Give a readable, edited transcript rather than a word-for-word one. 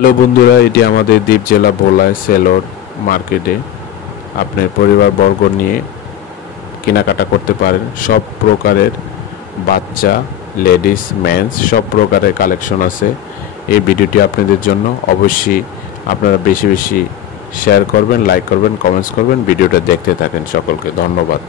Hello বন্ধুরা, এটি আমাদের দ্বীপ জেলা ভোলায় সেলর মার্কেটে আপনার পরিবারবর্গ নিয়ে কেনাকাটা করতে পারেন। সব প্রকারের বাচ্চা, লেডিস, মেন্স সব প্রকারের কালেকশন আছে। এই ভিডিওটি আপনাদের জন্য। অবশ্যই আপনারা বেশি বেশি শেয়ার করবেন, লাইক করবেন, কমেন্টস করবেন, ভিডিওটা দেখতে থাকেন। সকলকে ধন্যবাদ।